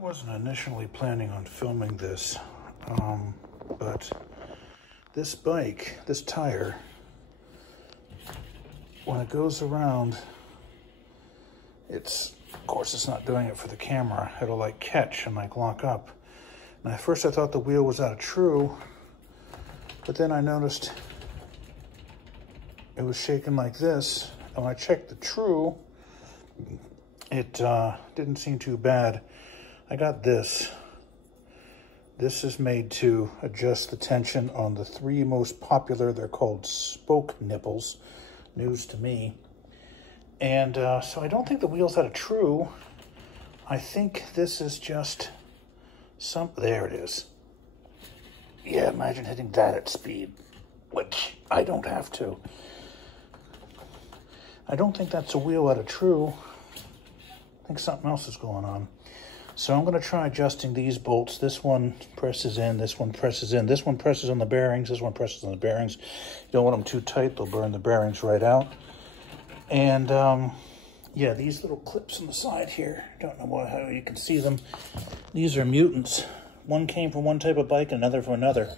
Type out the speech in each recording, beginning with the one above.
wasn't initially planning on filming this, but this bike, this tire, when it goes around, of course it's not doing it for the camera. It'll like catch and like lock up. And at first I thought the wheel was out of true, but then I noticed it was shaking like this. And when I checked the true, it didn't seem too bad. I got this. This is made to adjust the tension on the three most popular, they're called spoke nipples. News to me. And so I don't think the wheel's out of true. I think this is just there it is. Yeah, imagine hitting that at speed, which I don't have to. I don't think that's a wheel out of true. I think something else is going on. So I'm going to try adjusting these bolts. This one presses in, this one presses in, this one presses on the bearings, this one presses on the bearings. You don't want them too tight, they'll burn the bearings right out. And yeah, these little clips on the side here, don't know how you can see them. These are mutants. One came from one type of bike and another from another.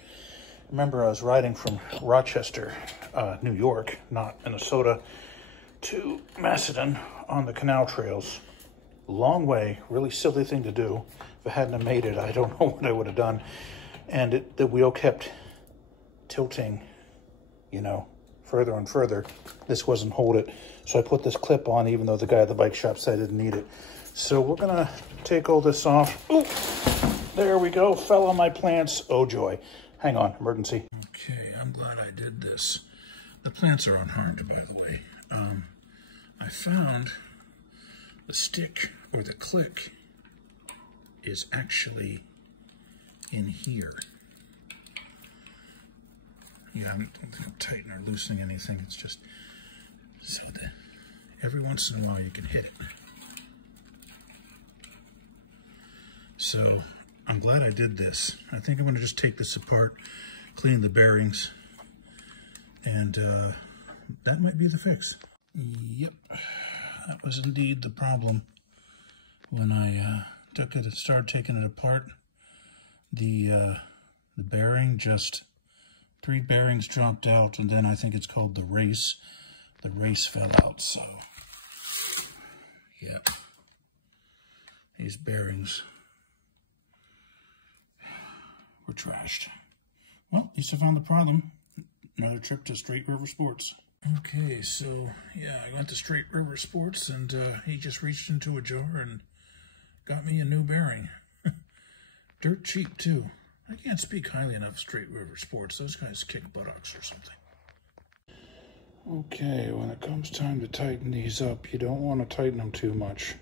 Remember, I was riding from Rochester, New York, not Minnesota, to Macedon on the canal trails. Long way, really silly thing to do. If I hadn't have made it, I don't know what I would have done. And the wheel kept tilting, you know, further and further. This wasn't hold it. So I put this clip on, even though the guy at the bike shop said I didn't need it. So we're gonna take all this off. Ooh, there we go, fell on my plants. Oh joy. Hang on, emergency. Okay, I'm glad I did this. The plants are unharmed, by the way. I found the stick or the click is actually in here. Yeah, I'm not tightening or loosening anything. It's just so that every once in a while you can hit it. So I'm glad I did this. I think I'm going to just take this apart, clean the bearings, and that might be the fix. Yep, that was indeed the problem. When I took it and started taking it apart, the bearing just, 3 bearings dropped out, and then I think it's called the race. The race fell out, so yeah, these bearings were trashed. Well, at least I found the problem. Another trip to Straight River Sports. Okay, so yeah, I went to Straight River Sports, and he just reached into a jar and got me a new bearing. Dirt cheap, too. I can't speak highly enough of Straight River Sports. Those guys kick buttocks or something. Okay, when it comes time to tighten these up, you don't want to tighten them too much.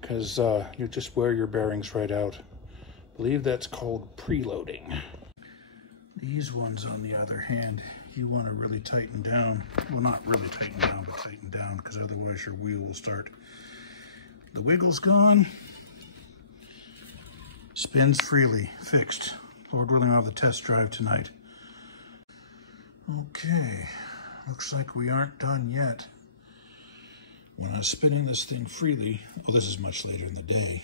Because you just wear your bearings right out. I believe that's called preloading. These ones, on the other hand, you want to really tighten down. Well, not really tighten down, but tighten down, because otherwise your wheel will start. The wiggle's gone. Spins freely, fixed. Lord willing, I'll have the test drive tonight. Okay, looks like we aren't done yet. When I was spinning this thing freely, well, this is much later in the day,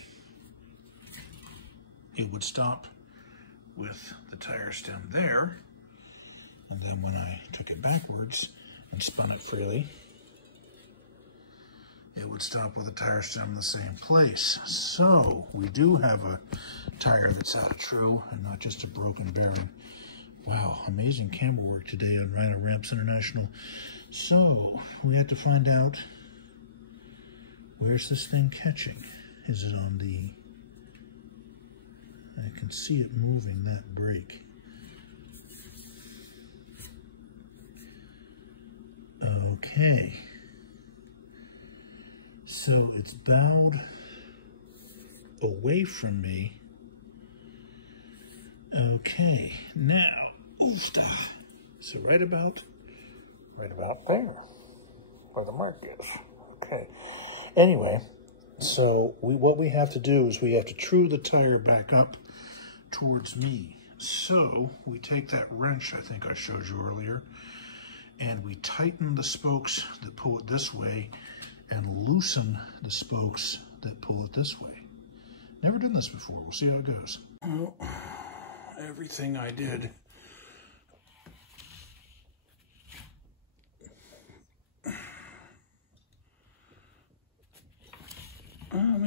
it would stop with the tire stem there. And then when I took it backwards and spun it freely, it would stop with the tire stem in the same place. So we do have a tire that's out of true and not just a broken bearing. Wow, amazing camera work today on Rhino Ramps International. So we had to find out, where's this thing catching? Is it on the, I can see it moving, that brake. Okay. So it's bowed away from me. Okay, now, oofta. So right about there, where the mark is. Okay. Anyway, so what we have to do is we have to true the tire back up towards me. So we take that wrench I think I showed you earlier, and we tighten the spokes that pull it this way and loosen the spokes that pull it this way. Never done this before. We'll see how it goes. Well, everything I did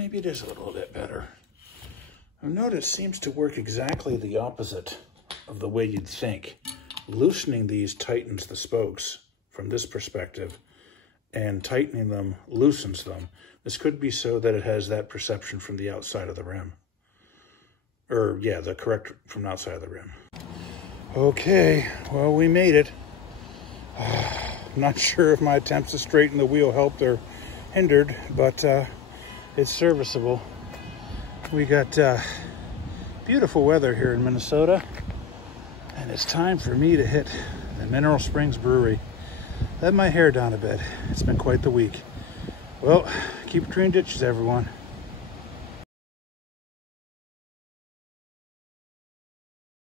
maybe it is a little bit better. I've noticed it seems to work exactly the opposite of the way you'd think. Loosening these tightens the spokes from this perspective, and tightening them loosens them. This could be so that it has that perception from the outside of the rim. Or, yeah, the correct from outside of the rim. Okay, well, we made it. I'm not sure if my attempts to straighten the wheel helped or hindered, but it's serviceable. We got beautiful weather here in Minnesota, and it's time for me to hit the Mineral Springs Brewery. Let my hair down a bit. It's been quite the week. Well, keep between ditches, everyone.